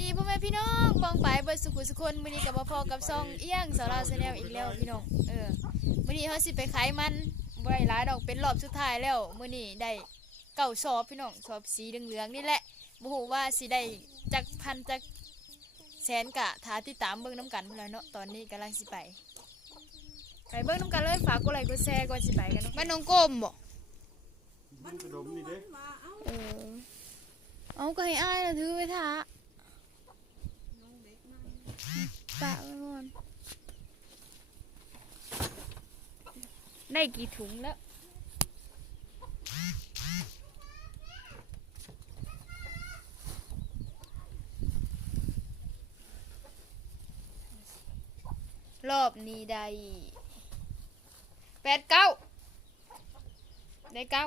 ดีพ่อแม่พี่น้องปองไปเบิดสุขุสุคนมื้อนี้กับพ่อกับซองเอี้ยงสาวลาวแชนแนลอีกแล้วพี่น้องเออมื้อนี้เฮาสิไปขายมันบ่ได้หลายดอกเป็นรอบสุดท้ายแล้วมื้อนี้ได้เก้าซอบพี่น้องซอบสีเหลืองๆนี่แหละบ่ฮู้ว่าสิได้จักพันจักแสนกะท้าติดตามเบิ่งน้ำกันพุ่นล่ะเนาะตอนนี้กำลังสิไป ไปเบิ่งน้ำกันเลยฝากกดไลค์กดแชร์ก่อนสิไปกันเนาะบ้านน้องโกมบ่มันกระดมนี่เด้เออเอาก็ให้อ้ายน่ะถือไว้ท่าปะไว้ก่อน ได้กี่ถุงแล้ว รอบนี้ได้แปดเก้าได้เก้า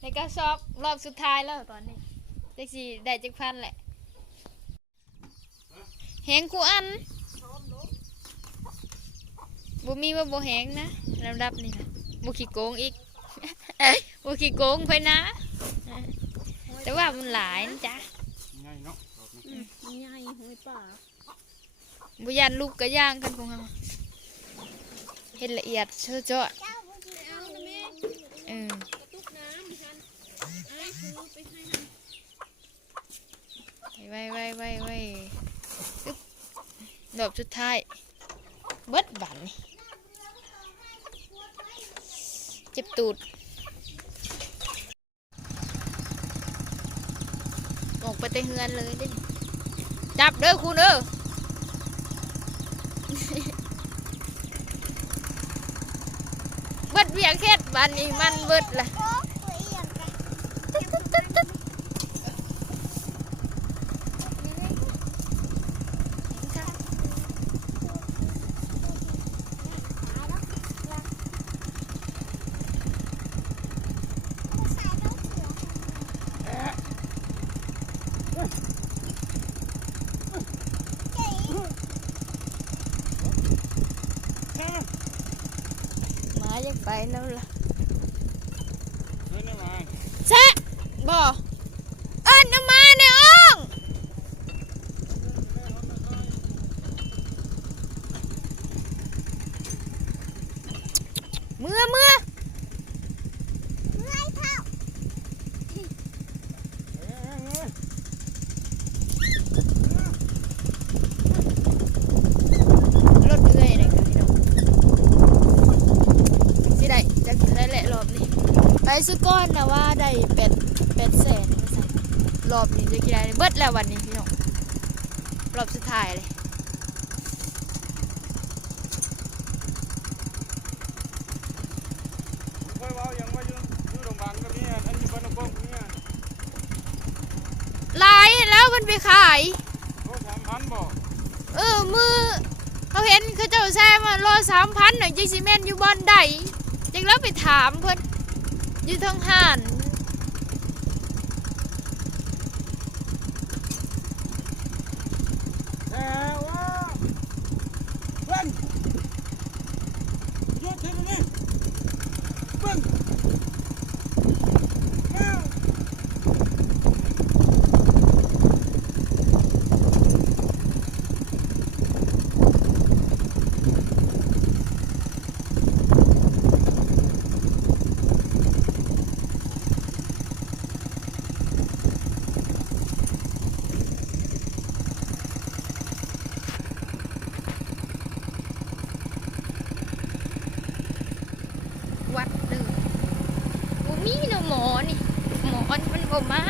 ในกระสอบรอบสุดท้ายแล้วตอนนี้เจ็กสี่ได้จักพันแหละแหงกูอัน บ่มีว่าบ่แหงนะลำดับนี่นะบ่ขี้โกงอีกบ่ขี้โกงไปนะ แต่ว่ามันหลายนะจ๊ะง่ายเนาะรอบนี้มันใหญ่หอยป่าบ่ยันลูกกระย่างกันของเฮาเฮ็ดละเอียดเชื่อเจาะเอาละแม่เออกระตุกน้ำฉันไอ้คือไปให้หันไว้ไว้ไว้ไว้อึ๊บดอกสุดท้ายเบิดบันนี่เจ็บตูด ออกไปแต่เฮือนเลยเดิจับเด้อคุณเด้อเบิดเวียงเฮ็ดบันนี้มันเบิดละ ยากไปแล้วล่ะเฮ้ยนี่มาแซะบ่เอิ้นเอามาในอ้องเมื่อเมื่อ เอ้ยเอ้ยเอ้ย รถเอื้อยเลยค่ะพี่น้องสิได้จะได้แหละรอบนี้ ไปซื้อก้อนนะว่าได้เป็ดเป็ดแสนว่าซั่นรอบนี้จะกี่ได้เบิดแล้ววันนี้พี่น้องรอบสุดท้ายเลยค่อยเว้ายังว่าอยู่อยู่โรงพยาบาลก็มีอันอันอยู่บ้านนกงก็มีอันหลายแล้วมันไปขายโลสามพันบ่เออมือเขาเห็นเขาเจ้าแซ่มาโลสามพันหน่อยจิซีเมนอยู่บอนใดจังแล้วไปถามเพิ่น อยู่ทางห่าน แต่ว่าเพิ่นหยุดเดี๋ยวนี้เพิ่นเอ้า วัดเด้อบ่มีเนาะหมอนี่หมอนมันบ่มา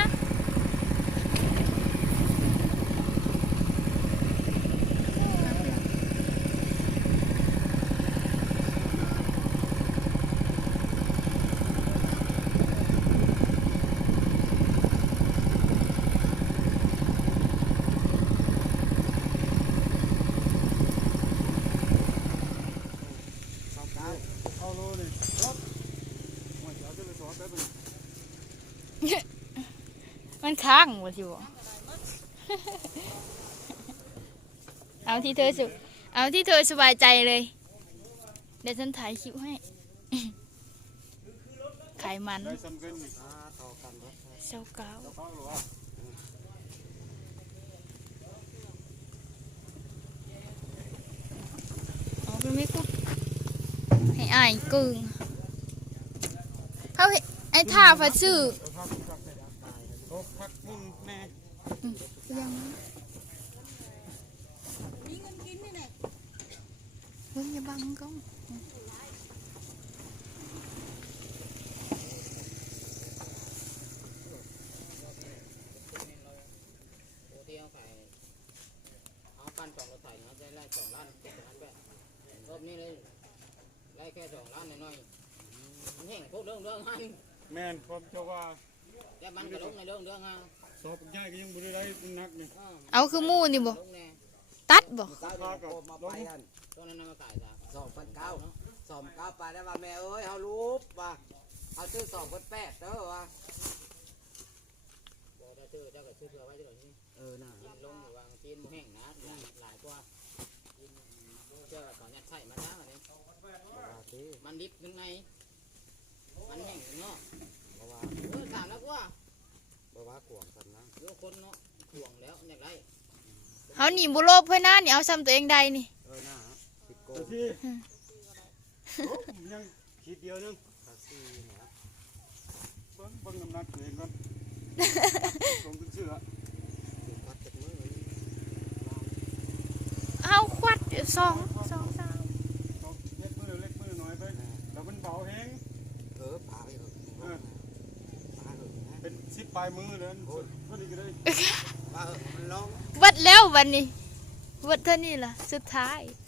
ข้างว่าสิบอกเอาที่เธอสุเอาที่เธอสบายใจเลย เดี๋ยวฉันถ่ายคลิปให้ขายมันเซาเกาาเป็นไให้อายกึ่งเขาไอ้ท่าฟัดซื่อ โอ้พักมึงแน่ยังมีเงินกินนี่แหละเฮ้ยอย่าบังกล้องโอเที่ยวไปเอาปั้นสองรถไถนะได้ไล่สองล้านเจ็ดล้านแบบรอบนี้เลยไล่แค่สองล้านน้อยๆมันแห้งพวกเรื่องเรื่องหันแม่นผมเจ้าว่า แต่มันก็ลงในเรื่องเรื่องฮะสอบใหญ่ก็ยังบ่ได้ได้นักนี่อ้าวเอาคือหมู่นี่บ่ลงแน่ตัดบ่เก้าเดือนโคมาไปกันตัวนั้นมาขายจ้ะสองพันเก้าสองเก้าไปได้ว่าแม่เอ้ยเขารู้ว่าเอาซื้อสองพันแปดเด้อว่าบอกได้ชื่อเจ้าก็ชื่อเพื่อไว้เดี๋ยวนี้เออน่ะยินลงอยู่วางจีนมันแห้งนะหลายกว่าจีนเจ้าตอนนี้ใช่มาจ้าอันนี้ว่าสิมันดิบข้างในมันแห้งข้างนอก เพราะว่าเออถามแล้วว่าเพราะว่ากวงกันนะโยคนเนาะห่วงแล้วอยากได้เฮานี่บ่โลภเพิ่นนะนี่เอาซ้ำตัวเองได้นี่เออน่ะสิโกแต่งที่โอ้ยังคิดเดียวนึงภาษีเนี่ยเบิ่งเบิ่งน้ำหนักตัวเองก่อนผมเป็นเชื่อสิวัดจากมือเฮาควัดสองสองสาม ต้องเล็กมือเล็กมือน้อยไปแล้วมันเบาแฮง เออปลาไปเถอะปลาเถอะนะ เป็นสิบป ลายมือเลยเท่านี้ก็ได้ปลาเถอะมันลงเบิดแล้ววันนี้เบิดเท่านี้ล่ะ สุดท้ายเ